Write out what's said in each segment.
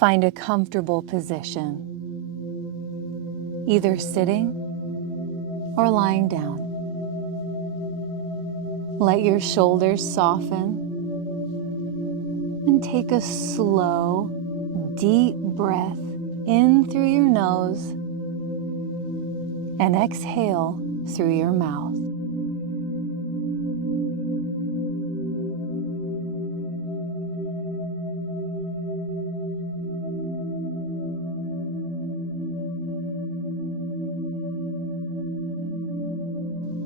Find a comfortable position, either sitting or lying down. Let your shoulders soften and take a slow, deep breath in through your nose and exhale through your mouth.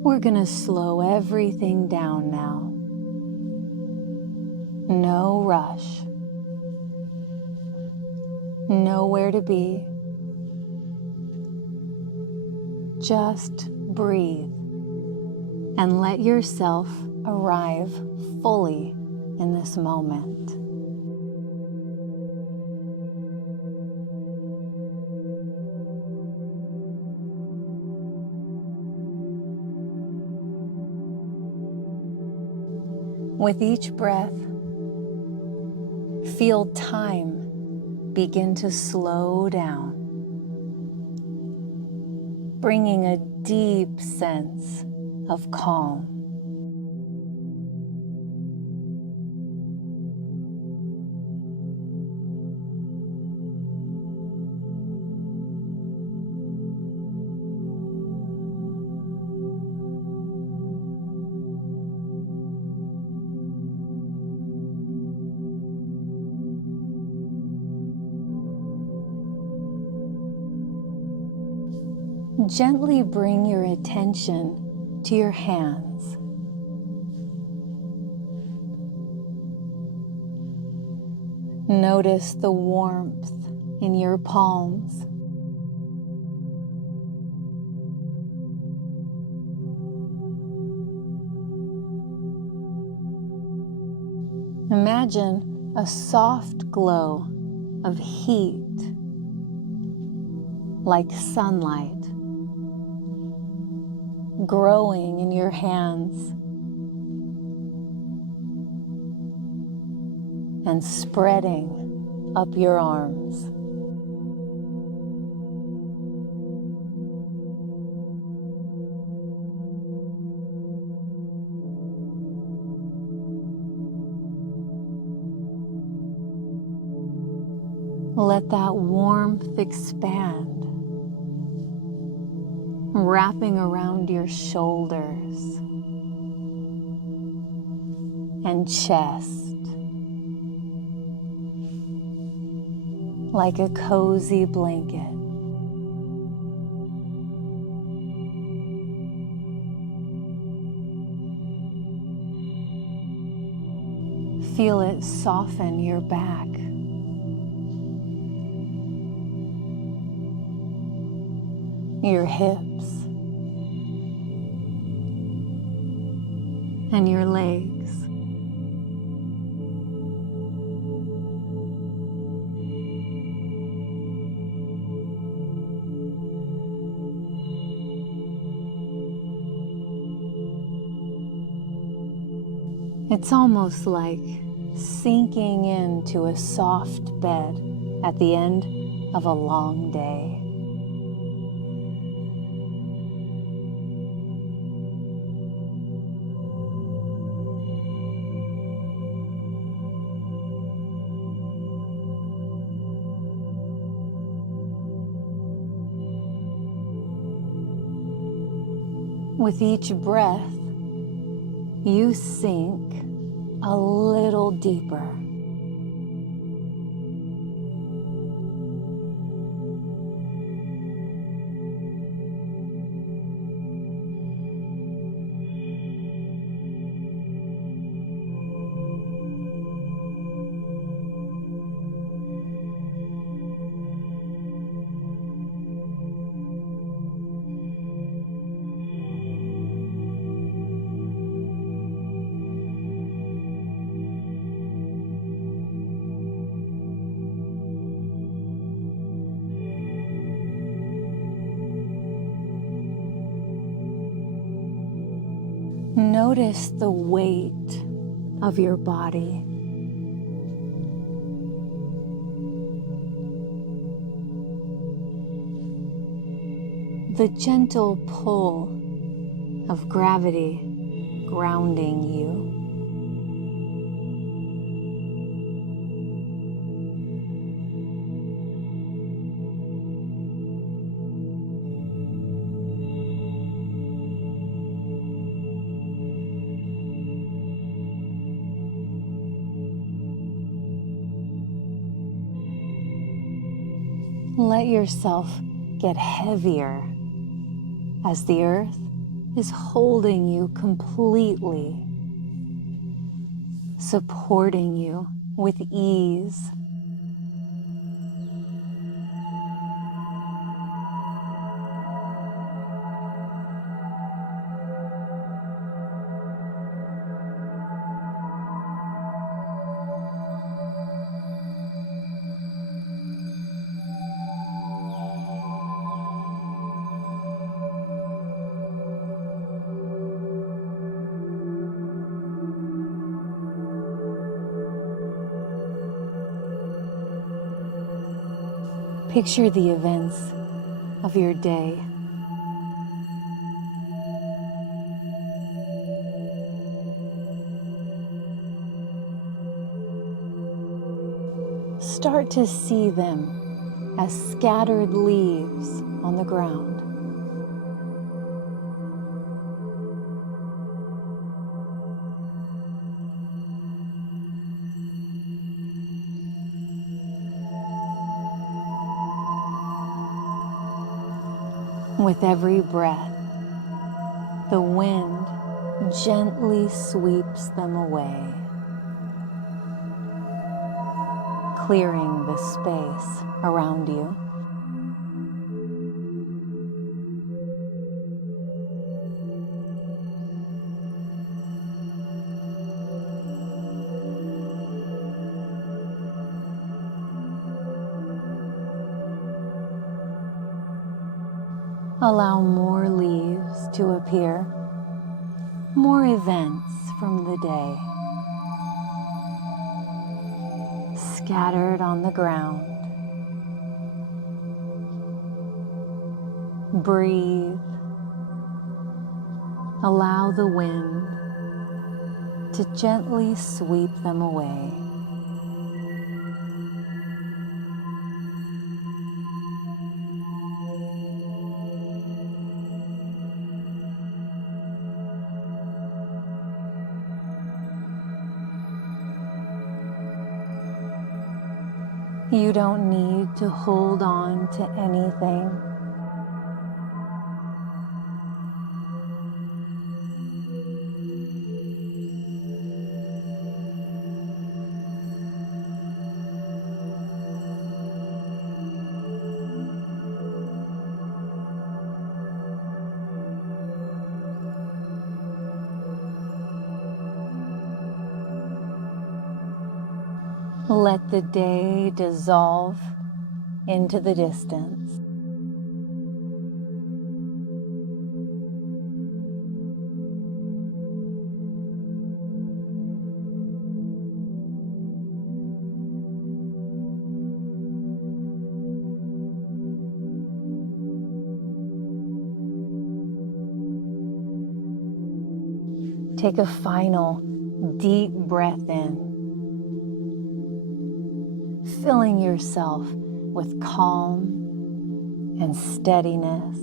We're going to slow everything down now. No rush. Nowhere to be. Just breathe and let yourself arrive fully in this moment. With each breath, feel time begin to slow down, bringing a deep sense of calm. Gently bring your attention to your hands. Notice the warmth in your palms. Imagine a soft glow of heat, like sunlight, growing in your hands and spreading up your arms. Let that warmth expand, wrapping around your shoulders and chest like a cozy blanket. Feel it soften your back, your hips, and your legs. It's almost like sinking into a soft bed at the end of a long day. With each breath, you sink a little deeper. Notice the weight of your body. the gentle pull of gravity grounding you. Let yourself get heavier as the earth is holding you completely, supporting you with ease. Picture the events of your day. Start to see them as scattered leaves on the ground. With every breath, the wind gently sweeps them away, clearing the space around you. Allow more leaves to appear, more events from the day, scattered on the ground. Breathe. Allow the wind to gently sweep them away. You don't need to hold on to anything. Let the day dissolve into the distance. Take a final deep breath in, filling yourself with calm and steadiness,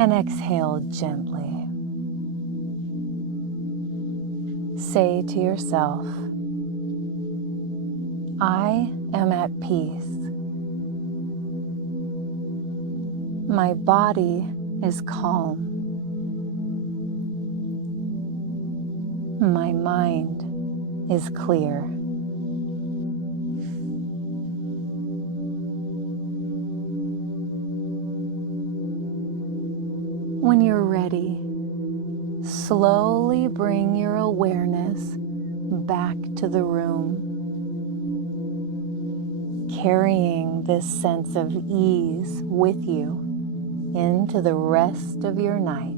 and exhale gently. Say to yourself, I am at peace. My body is calm. My mind is clear. When you're ready, slowly bring your awareness back to the room, carrying this sense of ease with you into the rest of your night.